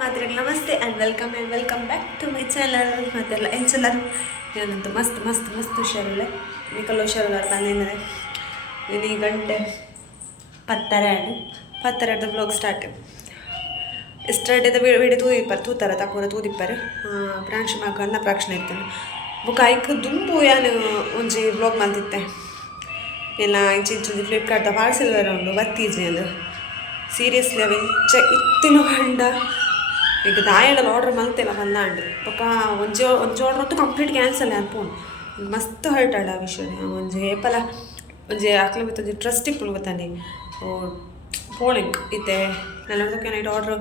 ನಮಸ್ತೆ and welcome back to my channel. ಮತ್ತೆಲ್ಲ ಎಂಚಲ್ಲರು ಏನಂತ ಮಸ್ತ್ ಮಸ್ತ್ ಮಸ್ತ್ ಹುಷಾರಿಲ್ಲ ನಿಕಲ್ ಹುಷಾರಿಲ್ಲ ಬಂದಿದ್ದಾರೆ. ಈ ಗಂಟೆ 10:30 ಬ್ಲಾಗ್ ಸ್ಟಾರ್ಟ್ ವಿಡಿಯೋ ತೂತರ ತಕೋರ ತೂದಿಪ್ಪರೆ ಪ್ರಾಂಶಿ ಮಗ ಅನ್ನ ಪ್ರಾಕ್ಷಣೆ ಇರ್ತಾನೆ ಬುಕ್ ಐಕ್ ದುಂಬು ಏನು ಒಂಜಿ ಬ್ಲಾಗ್ ಮಾಡ್ತಿತ್ತೆ ಎಲ್ಲ ಇಂಚು ಫ್ಲಿಪ್ಕಾರ್ಟ್ದ ಪಾರ್ಸೆಲ್ ಬೇರೆ ಉಂಡು ಬತ್ತೀಜಿ ಅದು ಸೀರಿಯಸ್ಲಿ ಅವ ಇಂಚ ಇತ್ತಿನ ಬಂಡ ಈಗ ದಾಯಡಲ್ಲಿ ಆರ್ಡ್ರ್ ಮಲ್ತೆಲ್ಲ ಬಂದಾಂಡು ಪಕ್ಕ ಒಂಜಿ ಆರ್ಡ್ರ್ ಅಂತೂ ಕಂಪ್ಲೀಟ್ ಕ್ಯಾನ್ಸಲ್ ಅನ್ಪೋನು ಮಸ್ತ್ ಹರ್ಟ್ ಆಡ ಆ ವಿಷಯ ಒಂಜಿ ಏಪಲ ಒಂಜಿ ಆಕ್ಲ ಬಿತ್ತು ಒಂಜಿ ಟ್ರಸ್ಟ್ ಇಪ್ಪಳು ಗೊತ್ತಾನೆ ಪೋಳಿಂಗ್ ಇತ್ತೆ ನಾನು ನೋಡೋದಕ್ಕೆ ನೈಟ್ ಆರ್ಡ್ರ್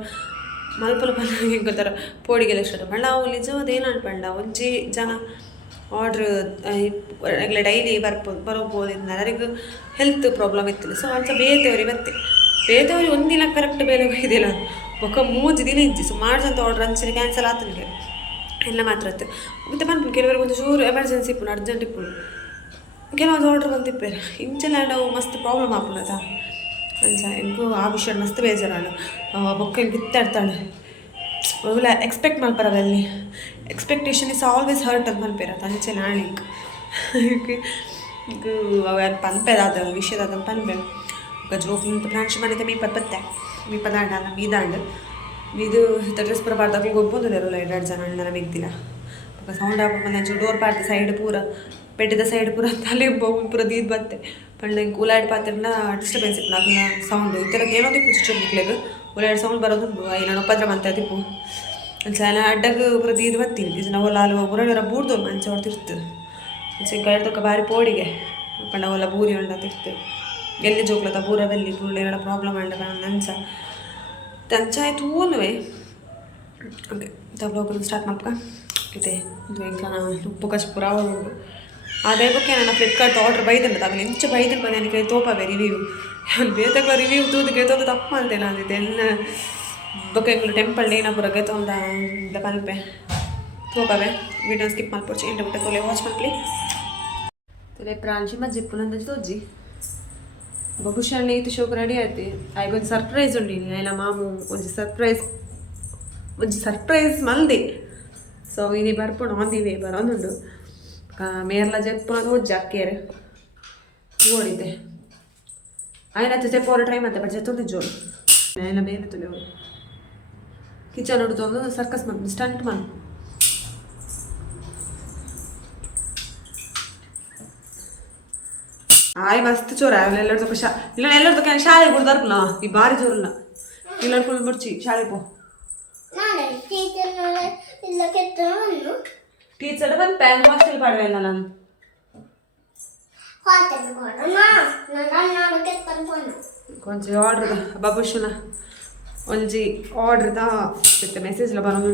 ಮಲ್ಪಲು ಹಿಂಗೆ ಗೊತ್ತಾರ ಪೋಡಿಗೆಲ್ಲ ಇಷ್ಟ ಬಣ್ಣ ಅವು ನಿಜವಾದ ಏನು ಅನ್ಪಂಡ ಒಂಜಿ ಜನ ಆರ್ಡ್ರ್ ಈಗಲೇ ಡೈಲಿ ಬರೋಬೋದು ಎಲ್ಲರಿಗೂ ಹೆಲ್ತ್ ಪ್ರಾಬ್ಲಮ್ ಇತ್ತಿಲ್ಲ ಸೊ ಒಂದ್ಸ ಬೇತೆಯವ್ರಿಗೆ ಬೇತೆಯವ್ರಿಗೆ ಒಂದಿನ ಕರೆಕ್ಟ್ ಬೇಲೆ ಬೈದಿಲ್ಲ ಒಕ್ಕ 3 ದಿನ ಇಜ್ಜಿ ಸುಮಾರು ಜನ ಆರ್ಡ್ರ್ ಅಂಚನೆ ಕ್ಯಾನ್ಸಲ್ ಆತನಿಗೆ ಎಲ್ಲ ಮಾತ್ರ ಆಯ್ತು ಮತ್ತು ಬಂದು ಕೆಲವರಿಗೆ ಒಂದು ಚೂರು ಎಮರ್ಜೆನ್ಸಿ ಇಪ್ಪು ಅರ್ಜೆಂಟ್ ಇಪ್ಪು ಕೆಲವೊಂದು ಆರ್ಡ್ರ್ ಬಂದಿಪ್ಪೇರೆ ಇಂಚೆಲ್ಲ ನಾವು ಮಸ್ತ್ ಪ್ರಾಬ್ಲಮ್ ಆಪುನದ ಅಂಚ ಹೆಂಗೂ ಆ ವಿಷಯ ಮಸ್ತ್ ಬೇಜಾರಾಳು ಬೊಕ್ಕ ಹಿಂಗೆ ಕಿತ್ತಾಡ್ತಾಳೆ ಒಳ್ಳೆ ಎಕ್ಸ್ಪೆಕ್ಟ್ ಮಲ್ಪರವಲ್ಲಿ ಎಕ್ಸ್ಪೆಕ್ಟೇಷನ್ ಇಸ್ ಆಲ್ವೇಸ್ ಹರ್ಟ್ ಅಂತ ಮಲ್ಪೇರ ಅಂಚೆ ನಾಳಿಕ್ ಈಗ ಅವ ಪನ್ಪೇದ ಅದ ವಿಷಯದ ಪನ್ಪೆ ಜೋಕ್ಲಿಂತ ಫ್ರಾನ್ಶಿ ಮನೆ ಮೀ ಪದಾಂಡ ಮೀದಾಂಡು ಮೀದು ಡ್ರೆಸ್ ಪೂರ ಪಾಡ್ದಾಗ ಗೊಬ್ಬೊಂದು ಇರೋಲ್ಲ 2 ಜನ ಅಣ್ಣನ ಮೆಗ್ದಿಲ್ಲ ಸೌಂಡ್ ಹಾಕೊಂಡು ಡೋರ್ ಪಾಡ್ದ ಸೈಡ್ ಪೂರ ಬೆಡ್ಡದ ಸೈಡ್ ಪೂರ ತಲೆ ಪೂರ ದೀದ್ ಬತ್ತೆ ಪಂಡ ಉಲಾಡ್ ಪಾತ್ರನ ಡಿಸ್ಟರ್ಬೆನ್ಸ್ ಇತ್ತು ಅದನ್ನ ಸೌಂಡ್ ಈ ಥರ ಏನೋ ದಿಪ್ಪು ಚುಚ್ಚೋಗ್ಲಿಕ್ಕೆ ಉಲಾಡ್ ಸೌಂಡ್ ಬರೋದುಂಟು ಏನೋ ಒಪ್ಪದ್ರ ಮಂತ ದಿಪ್ಪು ಅಂಚೆಲ್ಲ ಅಡ್ಡಗ ಪೂರ ದೀದ್ ಬತ್ತೀನಿ ಇದು ನಾವು ಲಾಲು ಬೂರ ಬೂರ್ದು ಮಂಚ ಹೊಡ್ತಿರ್ತು ಅಂಚೆ ಗಡ್ದಕ್ಕೆ ಬಾರಿ ಪೋಡಿಗೆ ಪಂಡ ಒಲ್ಲ ಬೂರಿ ಹೊಂಡತಿರ್ತು ಎಲ್ಲಿ ಜೋಗ್ಲತ್ತ ಬೂರದಲ್ಲಿ ಪೂರ್ಣ ಏನೋ ಪ್ರಾಬ್ಲಮ್ ಅಂಡ ನಂಚ ತಂಚಾಯ್ತು ಓನುವೆ ಓಕೆ ಬ್ಲಾಗ್ ಸ್ಟಾರ್ಟ್ ಮಾಡ್ಕ ಇದೆ ಇದು ಹೆಂಗೆ ಉಪ್ಪು ಕಚ್ಚ ಪುರ ಉಂಟು ಅದೇ ಬಗ್ಗೆ ನಾನು ಫ್ಲಿಪ್ಕಾರ್ಟ್ ಆರ್ಡ್ರ್ ಬೈದಂಡ ಆಮೇಲೆ ಎಂಚ ಬೈದನ್ ಬಂದು ನನಗೆ ತೋಪವೆ ರಿವ್ಯೂ ಬೇತಕ್ಕ ರಿವ್ಯೂ ತೂದಿಗೆ ತೊಂದು ತಪ್ಪು ಮಾಡ್ತೇನೆ ಅಂದಿದ್ದೆ ಎಲ್ಲ ಬೊಕ್ಕ ಎಂಗ್ಳು ಟೆಂಪಲ್ ನೇನಪುರಗೆ ತೊಂದ ಕಲ್ಪೆ ತೋಪವೆ ವಿಡಿಯೋ ಸ್ಕಿಪ್ ಮಾಡ್ಕೊಡ್ಚಿ ಎಂಟು ಬಿಟ್ಟೆ ತೊಲೆ ವಾಚ್ ಮಾಡ್ಲಿ ತೊಲೆ ಪ್ರಾಂಶಿ ಮಜ್ಜಿಪ್ಪು ನಂದು ತೋಜ್ಜಿ ಬಹುಶಃ ಇದು ಶೋಕ್ ರೆಡಿ ಆಯ್ತು ಆಯ್ಗೊಂದು ಸರ್ಪ್ರೈಸ್ ಉಂಡಿನಿ ಎಲ್ಲ ಮಾಮು ಒಂಜಿ ಸರ್ಪ್ರೈಸ್ ಮಲ್ದೆ ಸೊ ಇನಿ ಬರ್ಪುಣ ಆಂದಿವೆ ಬರೋದುಂಡು ಮೇರ್ಲ ಜೆಪ್ಪುನ ಹೋಜ್ಜಿ ಅಕ್ಕೇರು ಓಡಿದ್ದೆ ಆಯ್ನ ಚೆಪ್ಪೋರ ಟ್ರೈ ಮತ್ತೆ ಬಟ್ ಜೆತ್ತೊಂದು ಜೋರು ಆಯ್ನ ಬೇರೆ ತುಲೆ ಕಿಚನ್ ಹೊಡ್ತೊಂದು ಸರ್ಕಸ್ ಮಾಡಿ ಸ್ಟಂಟ್ ಮಾಡಿ ಆಯ್ ಮಸ್ತ್ ಚೋರ ಎಲ್ಲರೂ ಸ್ವಲ್ಪ ಇಲ್ಲ ಎಲ್ಲರದ್ದು ಶಾಲೆಗೆ ಬಿಡ್ದಾರ್ಕಲ್ಲ ಈ ಭಾರಿ ಜೋರಲ್ಲ ಎಲ್ಲರೂ ಬರ್ಚಿ ಶಾಲೆಗೆ ಪೋ ಟೀಚರ್ ಬಂದು ಪ್ಯಾನ್ ಹಾಸ್ಟೆಲ್ ಪಾಡವೆಲ್ಲ ನಾನು ಕೊಂಚ ಆರ್ಡ್ರದ ಬಬುಶನ ಒಂಜಿ ಆರ್ಡ್ರದ ಇತ್ತೆ ಮೆಸೇಜ್ಲ ಬರೋದು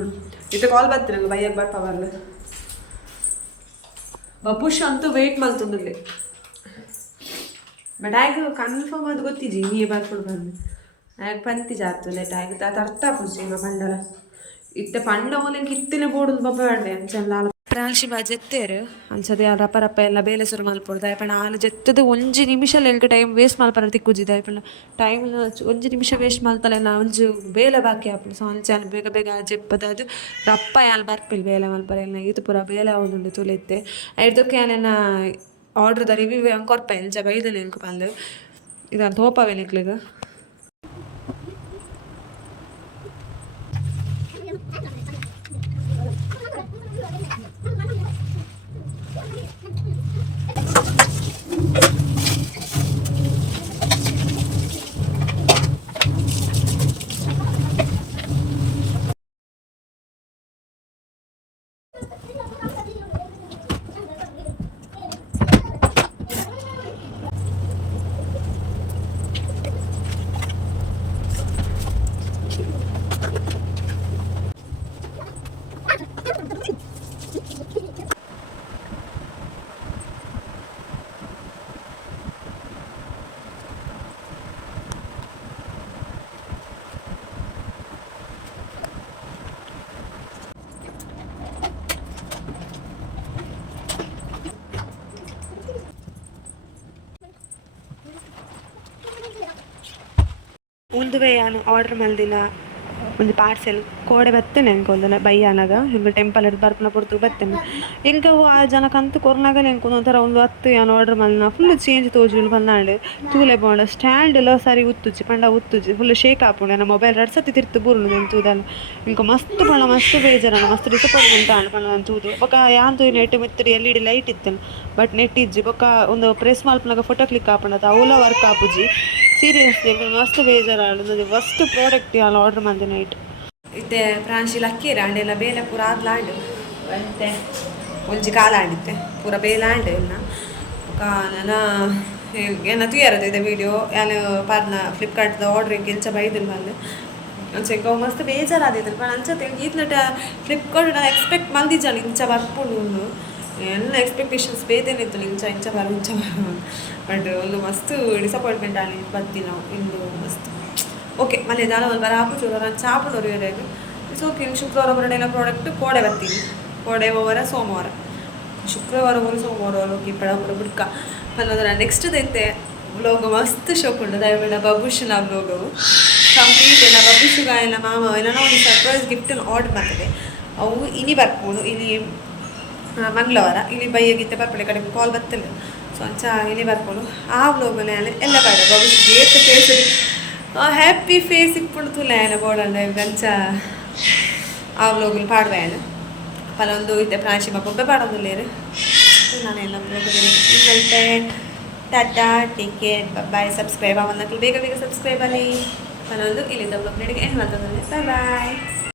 ಇತ್ತೆ ಕಾಲ್ ಬರ್ತೀನಿ ನಂಗೆ ಬೈಯಕ್ಕೆ ಬರ್ಪ ಬರಲ್ಲ ಬಬುಶ್ ಅಂತೂ ವೆಯ್ಟ್ ಮಾಡ್ತಂದಲ್ಲಿ ಬಟ್ ಆಗ ಕನ್ಫರ್ಮ್ ಅದು ಗೊತ್ತಿಜಿ ನೀ ಬರ್ಕೊಂಡು ಬಂದು ಆಗ ಪಂತಿ ಜಾತು ಲೇಟ್ ಆಗಿದೆ ಅದು ಅರ್ಥ ಆಪುಜಿ ಈಗ ಪಂಡಲ ಇತ್ತೆ ಪಂಡ ಹೋಲಿಂಗ್ ಕಿತ್ತಿನ ಬೋಡುದು ಬಬ್ಬ ಬೇಡ ಅಂಚಲ್ಲ ಪ್ರಾಂಶಿ ಬಾ ಜೆತ್ತೇರು ಅನ್ಸದೆ ರಪ್ಪ ಎಲ್ಲ ಬೇಲೆ ಸುರು ಮಲ್ಪಡ್ದು ಆಯ್ಪಣ ಹಾಲು ಜೆತ್ತದು 1 ನಿಮಿಷ ಎಲ್ಗೆ ಟೈಮ್ ವೇಸ್ಟ್ ಮಲ್ಪರ ತಿಕ್ಕುಜಿದ ಆಯ್ಪಣ ಟೈಮ್ 1 ನಿಮಿಷ ವೇಸ್ಟ್ ಮಲ್ತಲೆಲ್ಲ ಒಂಜು ಬೇಲೆ ಬಾಕಿ ಆಪುಡು ಸೊ ಅಂಚೆ ಬೇಗ ಬೇಗ ಜೆಪ್ಪದ ಅದು ರಪ್ಪ ಯಾಲು ಬರ್ಪಿಲ್ಲ ಬೇಲೆ ಮಲ್ಪರ ಎಲ್ಲ ಇದು ಪೂರ ಬೇಲೆ ಆಗೋದುಂಡು ತುಳಿತ್ತೆ ಐದಕ್ಕೆ ಏನೇನ ಆರ್ಡ್ರದ ರಿವ್ಯೂ ಹಂಗೆ ಕೊರ್ಪ ಎಂಚ ಬೈದಲ್ಲಿ ಎಂಕು ಬಂದು ಇದಂತ ಹೋಪವೆ ನಿಕ್ಲಿಗೆ ಒಂದು ವೇ ನಾನು ಆರ್ಡ್ರ್ ಮಲ್ದಿಲ್ಲ ಒಂದು ಪಾರ್ಸೆಲ್ ಕೋಡೆ ಬತ್ತೇನೆ ಅನ್ಕೊಂಡೆ ಬೈಯಾನಾಗ ಹಿಂಗೆ ಟೆಂಪಲ್ ಇದ್ದು ಬರ್ಪನ ಪುರ್ತು ಬತ್ತೇನೆ ಇಂಕ ಆ ಜನಕ್ಕಂತೂ ಕೊರೋನಾಗಲೇ ಅನ್ಕೊಂಡು ಒಂಥರ ಒಂದು 10 ಏನು ಆರ್ಡ್ರ್ ಮಲ್ನ ಫುಲ್ ಚೇಂಜ್ ತೋಜುಲು ಬಂದಾಂಡು ತೂಲೆ ಬೋಂಡ ಸ್ಟ್ಯಾಂಡ್ ಎಲ್ಲ ಸರಿ ಉತ್ತುಜಿ ಪಂಡ ಉತ್ತುಜಿ ಫುಲ್ ಶೇಕ್ ಆಪುಂಡು ನನ್ನ ಮೊಬೈಲ್ 2 ಸತಿ ತಿರ್ತು ಬುರುಳು ನಾನು ತೂದಲ್ಲ ಇಂಕ ಮಸ್ತ್ ಪಂಡ ಮಸ್ತ್ ಬೇಜಾರಣ್ಣ ಮಸ್ತ್ ಡಿಸಪಾಯಿಂಟ್ಮೆಂಟ್ ಆಂಡ್ ಪಂಡ ನಾನು ತೂದು ಬೊಕ ಯಾಂತು ನೆಟ್ ಮಿತ್ತರಿ LED ಲೈಟ್ ಇತ್ತೇನೆ ಬಟ್ ನೆಟ್ ಇಜ್ಜಿ ಬೊಕ ಒಂದು ಪ್ರೆಸ್ ಮಲ್ಪನಾಗ ಫೋಟೋ ಕ್ಲಿಕ್ ಆಪುಂಡತ ಅವಲ ವರ್ಕ್ ಆಪುಜಿ ಸೀರಿಯಸ್ಲಿ ಮಸ್ತ್ ಬೇಜಾರಾಡು ಫಸ್ಟ್ ಪ್ರಾಡಕ್ಟ್ ಯಾನು ಆರ್ಡ್ರ್ ಮಂದಿ ನೈಟ್ ಇತ್ತೆ ಪ್ರಾಂಶಿಲ್ ಅಕ್ಕಿರ ಅಂಡೆಲ್ಲ ಬೇಲೆ ಪೂರ ಆದ್ಲಾಂಡು ಅಂತೆ ಒಂಜಿ ಕಾಲ ಆಂಡಿತ್ತೆ ಪೂರ ಬೇಲೆ ಆಂಡ್ ಇಲ್ಲ ನಾನು ಏನ ತುಯಾರದು ಇದೆ ವಿಡಿಯೋ ಯಾನು ಪಾರ್ನ ಫ್ಲಿಪ್ಕಾರ್ಟ್ದ ಆರ್ಡ್ರಿಗೆ ಕೆಲ್ಸ ಬೈದಿಲ್ಲ ಬಂದು ಅಂಚೆ ಮಸ್ತ್ ಬೇಜಾರಾದಿದ್ರು पण ಅಂಚತೆ ಈತ್ನಟ ಫ್ಲಿಪ್ಕಾರ್ಟ್ ನಾನು ಎಕ್ಸ್ಪೆಕ್ಟ್ ಮಲ್ದಿಜ್ಜಾನು ಇಂಚ ಬರ್ಪುಂಡು ಎಲ್ಲ ಎಕ್ಸ್ಪೆಕ್ಟೇಷನ್ಸ್ ಬೇತೇನಿತ್ತು ಇಂಚ ಬರು ಬಟ್ ಒಂದು ಮಸ್ತ್ ಡಿಸಪಾಯಿಂಟ್ಮೆಂಟ್ ಆಗಿ ಬರ್ತೀವಿ ನಾವು ಇಂದು ಮಸ್ತ್ ಓಕೆ ಮನೆ ದಾನ ಒಂದು ಬರ ಹಾಕು ಚೂರು ನಾನು ಚಾಪುನವ್ರು ಇರೋದು ಇಟ್ಸ್ ಓಕೆ ಶುಕ್ರವಾರ ಬರೋಣ ಪ್ರಾಡಕ್ಟ್ ಕೋಡೆ ಬರ್ತೀನಿ ಕೋಡೆ ಹೋವರ ಸೋಮವಾರ ಶುಕ್ರವಾರ ಹೋಗಿ ಸೋಮವಾರ ಹೋಗಿ ಪಡ ಬಿಡ್ಕ ಅನ್ನೋದರ ನೆಕ್ಸ್ಟ್ ಐತೆ ವ್ಲಾಗ್ ಮಸ್ತ್ ಶೋಕ್ ಉಂಟು ದಯವಿಡ ಬಬುಷನ ವ್ಲಾಗು ಕಂಪ್ಲೀಟ್ ಏನ ಬಬುಷುಗ ಏನ ಮಾಮ ಏನೋ ಒಂದು ಸರ್ಪ್ರೈಸ್ ಗಿಫ್ಟನ್ನು ಆರ್ಡರ್ ಮಾಡ್ತದೆ ಅವು ಇನಿ ಬರ್ಬೋದು ಇಲ್ಲಿ ಮಂಗಳವಾರ ಇಲ್ಲಿ ಬೈಯಾಗಿತ್ತೆ ಬರ್ಪಡೆ ಕಡೆ ಕಾಲ್ ಬರ್ತಿಲ್ಲ ಸೊ ಅಂಚ ಇಲ್ಲಿ ಬರ್ಬೋದು ಆ ವ್ಲಾಗಲ್ಲಿ ಎಲ್ಲ ಬೇಡ ಬಬುಷ್ ಏತ್ ಫೇಸ್ ಹ್ಯಾಪಿ ಫೇಸ್ ಇಪ್ಪುಂಡು ತುಲ್ಲ ಬೋಡಂಡ ಅಂಚ ಆ ವ್ಲಾಗಲ್ಲಿ ಪಾಡ್ಬೇನು ಪಲೊಂದು ಇತ್ತೆ ಪ್ರಾಂಶಿಮ ಬೊಬ್ಬೆ ಪಾಡೋದಿಲ್ಲೇರು ನಾನೆಲ್ಲ vlog tata take care bye subscribe ಅವನ್ನ ಬೇಗ ಸಬ್ಸ್ಕ್ರೈಬ್ ಅಲ್ಲಿ ಪಲೊಂದು ಇಲ್ಲಿಂದ ವ್ಲಾಗ್ ನಡಿಗೆ ಏನು ಮಾಡ್ತದೆ ಬಾಯ್ ಬಾಯ್